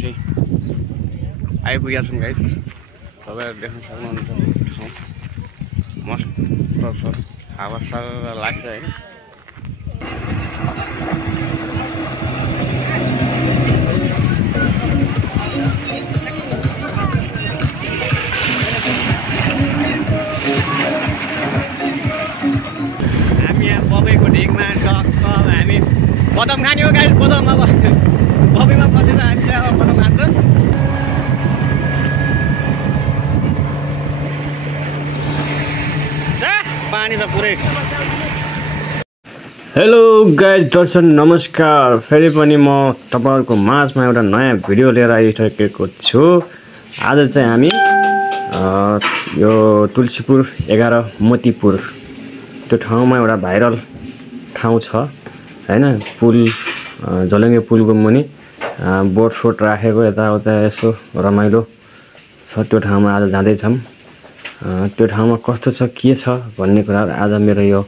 चाहिँ आइपुगेका छौँ गाइस। तपाईँहरू देख्न सक्नुहुन्छ ठाउँ मस्त छ, हावा सारा लाग्छ हैन। हामी यहाँ बबैको ढिकमा टक्क हामी बदाम खाने हो गाइस। बदाम अब बबैमा बसेर हामी चाहिँ अब बदाम खान्छौँ। पानी त पुरै। हेलो गाइस, दर्शक नमस्कार। फेरि पनि म तपाईँहरूको माझमा एउटा नयाँ भिडियो लिएर आइसकेको छु। आज चाहिँ हामी यो तुलसीपुर 11 मोतीपुर त्यो ठाउँमा एउटा भाइरल ठाउँ छ हैन। पुल झलङ्गे पुलको मुनि बोट सोट राखेको यताउता यसो रमाइलो छ। त्यो ठाउँमा आज जाँदैछौँ। त्यो ठाउँमा कस्तो छ के छ भन्ने कुरा आज मेरो यो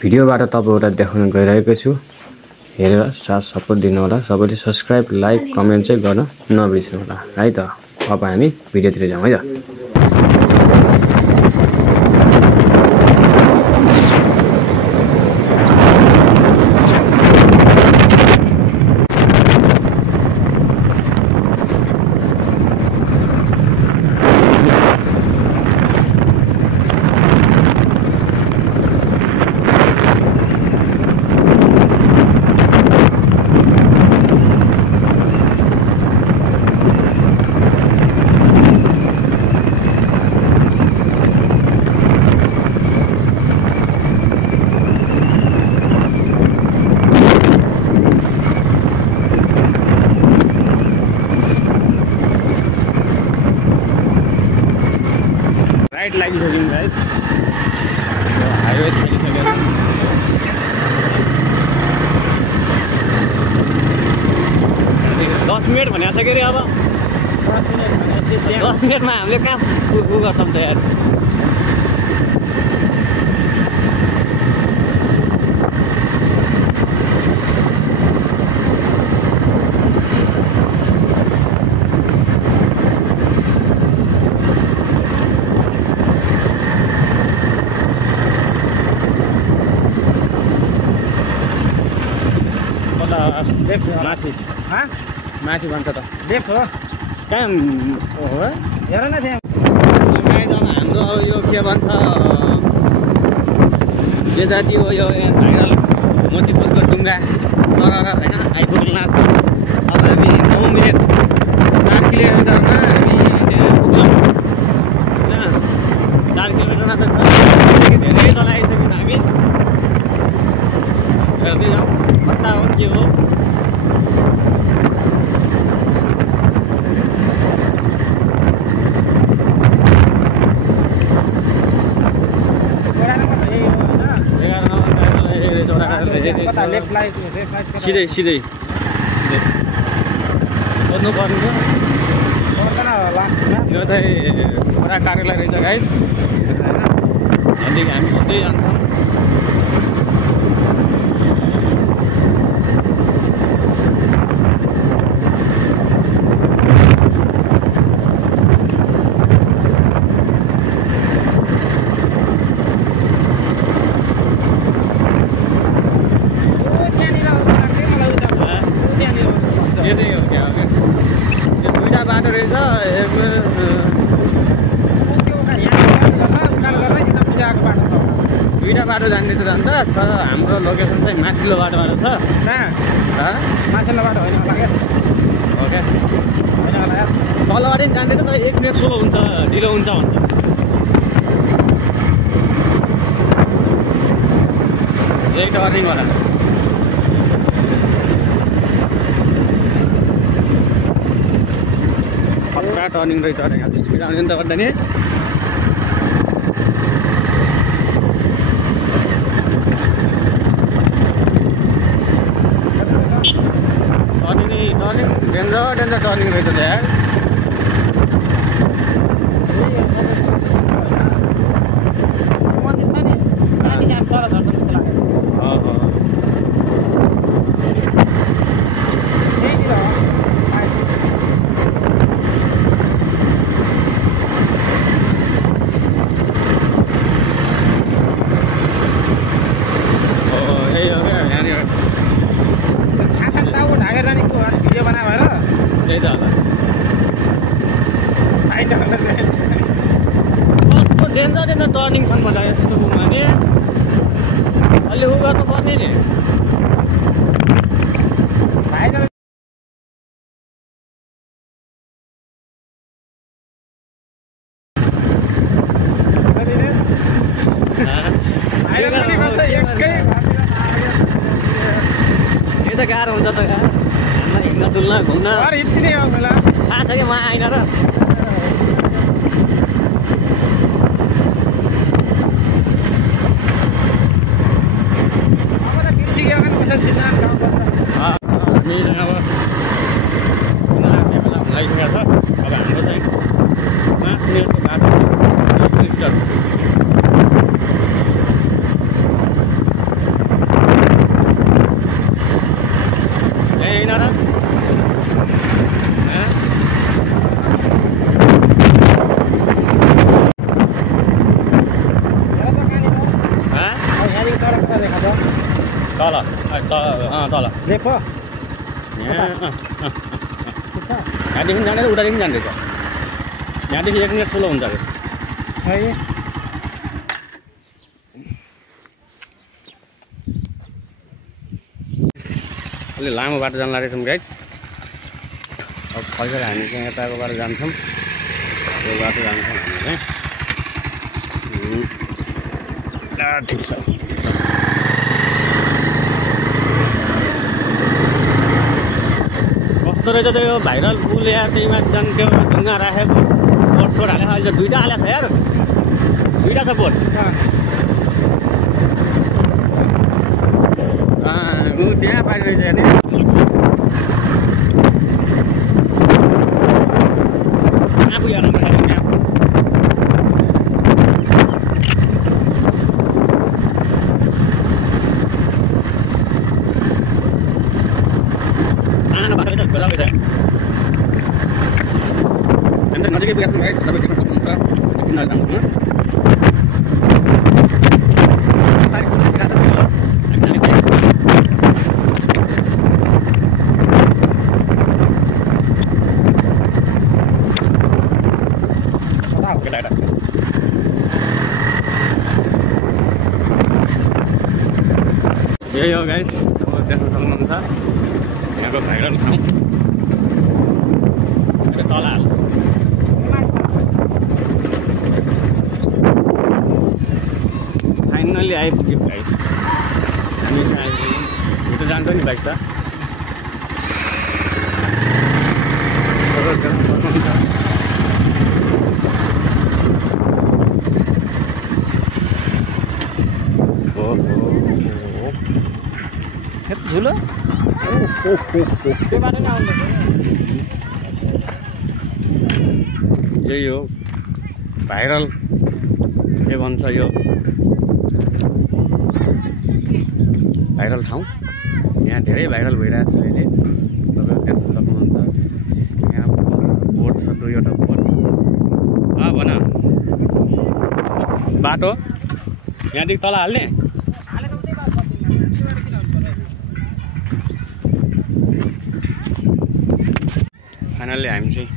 भिडियोबाट तपाईँहरूलाई देखाउन गइरहेको छु। हेरेर साथ सपोर्ट दिनु होला। सबैले सब्स्क्राइब लाइक कमेन्ट चाहिँ गर्न नबिर्सनु होला है त। अब हामी भिडियोतिर जाउँ है त। राइट लागिसक्यौँ गाइस। हाइवे छाडिसक्यो। 10 मिनट भनेको छ के अरे। अब 10 मिनटमा हामीले कहाँ गर्छौँ त यार। माथि माथि भन्छ त लेफ्ट हो कहाँ हो हेर न त्यहाँ हाम्रो यो के भन्छ यो जाति हो यो भाइरल मोतीपुरको ढुङ्गा सरर होइन आइपुग्न छ। अब हामी 9 मिनट 4 किलोमिटरमा हामी त्यहाँ पुग्छौँ होइन। 4 किलोमिटरमा त छ धेरै तल आइसक्यौँ हामी। हेर्दै जाउँ कता हो के हो। सिधै सिधै सोध्नु पर्ने यो चाहिँ वडा कार्यालय रहेछ गाइस। त्यहाँदेखि हामी सिधै जान्छौँ। बाटो रहेछ दुईवटा बाटो जाने त जान्छ। तर हाम्रो लोकेसन चाहिँ माथिल्लो बाटोबाट छ। माथिल्लो बाटो होइन हो क्या तलबाटै जाने त 1 मिनट स्लो हुन्छ ढिलो हुन्छ भन्छ। यही टर्निङबाट टर्निङ रहेछ। स्पिड आउने नि त गर्दा नि टर्निङ डेन्जर टर्निङ रहेछ त्यहाँ। हामी अलि उ गर्नुपर्ने नि यो त गाह्रो हुन्छ त हामीलाई हिँड्न डुल्न घुम्न थाहा छ कि म आइन र लगाइसकेको छ अब हाम्रो चाहिँ 5 मिनटको बाटो किलोमिटर होइन र तल यहाँदेखि जाँदैछ उतादेखि जाँदैछ यहाँदेखि 1 मिनट ठुलो हुन्छ अरे अलि लामो बाटो जान लागेछौँ गाइज अब फर्केर हामी चाहिँ यताको बाटो जान्छौँ यो बाटो जान्छौँ हामी चाहिँ ठिक छ कस्तो रहेछ त यो भाइरल पुल यार त्यहीमा झन् त्यो ढुङ्गा राखेको बोट सोट हालेको अहिले त 2टा हालेको छ यार 2टा छ बोट ऊ त्यहाँ पारि रहेछ हेर्ने आफू हेर्नु पर्छ त्यहाँ नजिकै पुगेको भाइ सबै देख्न सक्नुहुन्छ किन जानुहुन्न यही हो गाइस अब देख्न सक्नुहुन्छ यहाँको भाइरल ठाउँ तल हाल फाइनली आइपुग्यो गाइस हामी चाहिँ आइपुग्यौँ यो त जान्छ नि बाइक त ठुलो यही हो भाइरल के भन्छ यो भाइरल ठाउँ यहाँ धेरै भाइरल भइरहेको छ अहिले तपाईँहरू देख्न सक्नुहुन्छ यहाँ बोट छ 2वटा बोट भन बाटो यहाँदेखि तल हाल्ने फाइनल्ली हामी चाहिँ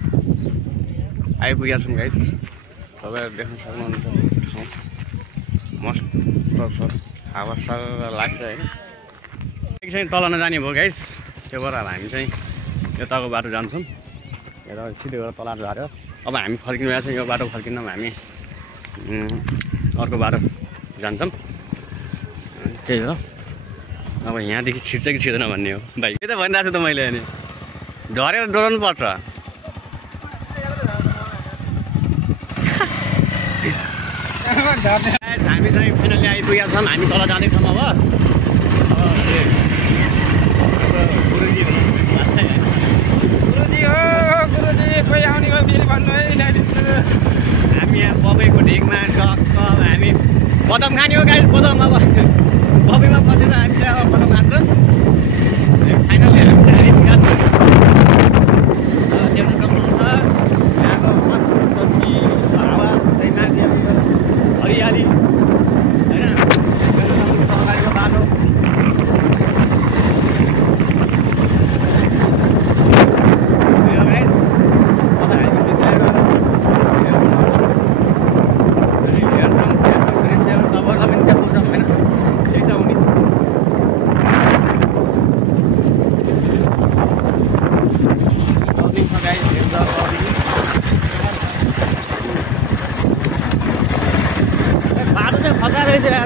आइपुगेका छौँ गाइस तपाईँहरू देख्न सक्नुहुन्छ ठाउँ मस्त छ हावा सर लाग्छ होइन चाहिँ तल नजाने भयो गाइस त्यो भएर अब हामी चाहिँ यताको बाटो जान्छौँ यता सिधै गएर तल झऱ्यो अब हामी फर्किनु गएको छौँ यो बाटो फर्किँदा हामी अर्को बाटो जान्छौँ त्यही हो अब यहाँदेखि छिर्छ कि छिर्दैन भन्ने हो भाइ के त भनिरहेको छु त मैले अनि झरेर डराउनु पर्छ हामी चाहिँ फाइनली आइपुगेका छौँ हामी तल जाँदैछौँ अब गुरुजी हो गुरुजी कोही आउने भयो फेरि भन्नु है ल्याइदिन्छु हामी यहाँ बबैको ढिकमा टक्क हामी बदाम खाने हो गाई बदाम अब बबैमा बसेर हामी अब बदाम खान्छौँ फाइनली हामी आइपुगेका छौँ देख्न सक्नुहुन्छ यहाँको हावा हरियाली होइन अगाडिको बाटो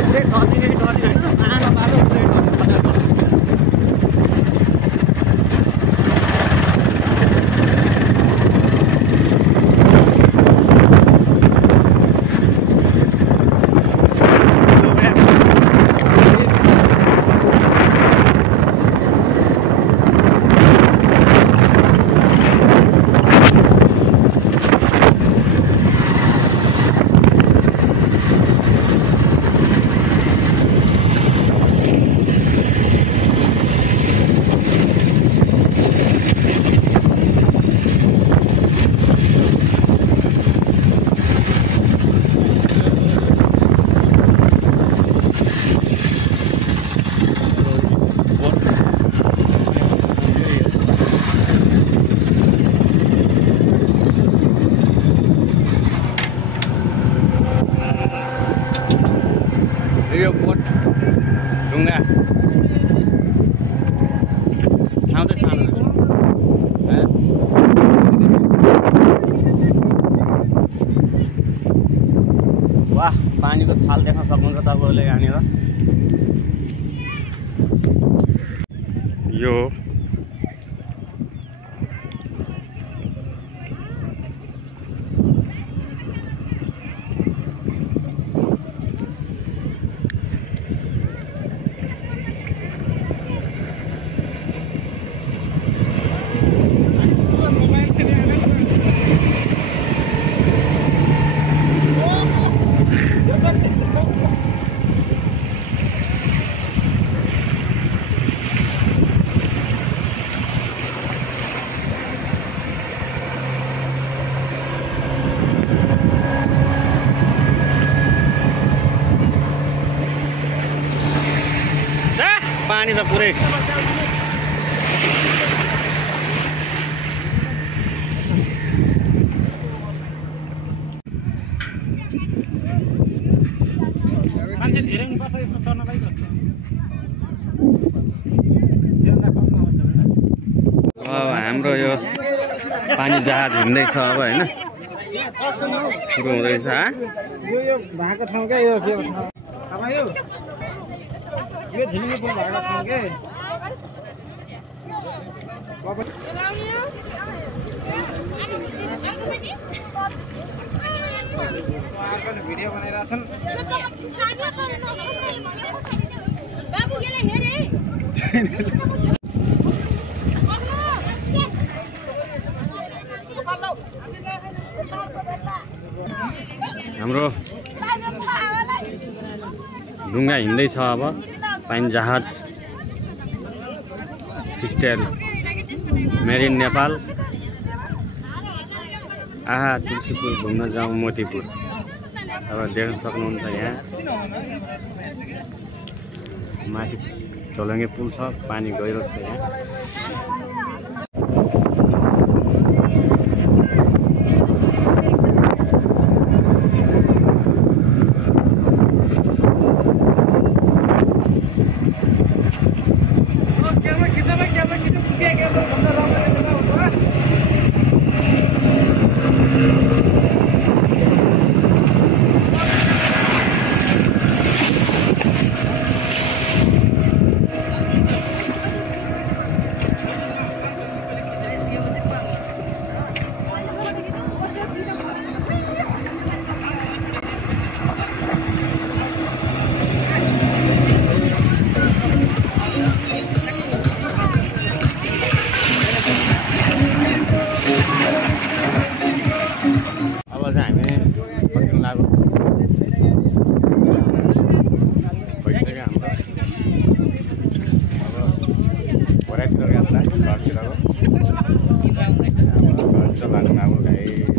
ब्रेक धर्दिने होइन सानो बाटो ब्रेक यो बोट ढुङ्गा ठाउँ चाहिँ सानो वाह पानीको छाल देख्न सक्नुहुन्छ तपाईँहरूले यहाँनिर यो पानी त पुरै मान्छे धेरै हुनुपर्छ यसमा चढ्नलाई अब हाम्रो यो पानी जहाज हिँड्दैछ अब होइन सुरु हुँदैछ यो भएको ठाउँ क्या यो के यो झिलिङे पुल भएको ठाउँ के भिडियो बनाइरहेछन् हाम्रो ढुङ्गा हिँड्दैछ अब पानी जहाज फिस्टेल मेड इन नेपाल आहा तुलसीपुर घुम्न जाउँ मोतीपुर अब देख्न सक्नुहुन्छ यहाँ माथि झोलङ्गे पुल छ पानी गहिरो छ यहाँ Langun aku kayak